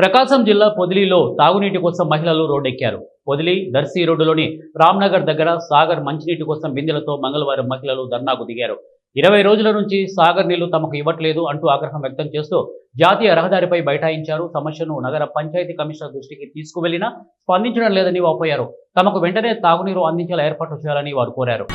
ప్రకాశం జిల్లా పొదిలిలో తాగునీటి కోసం మహిళలు రోడ్డెక్కారు. పొదిలి దర్శి రోడ్డులోని రామ్నగర్ దగ్గర సాగర్ మంచినీటి కోసం బిందెలతో మంగళవారం మహిళలు ధర్నాకు దిగారు. 20 రోజుల నుంచి సాగర్ నీళ్లు తమకు ఇవ్వట్లేదు అంటూ ఆగ్రహం వ్యక్తం చేస్తూ జాతీయ రహదారిపై బైఠాయించారు. సమస్యను నగర పంచాయతీ కమిషనర్ దృష్టికి తీసుకువెళ్లినా స్పందించడం లేదని వాపోయారు. తమకు వెంటనే తాగునీరు అందించేలా ఏర్పాట్లు చేయాలని వారు కోరారు.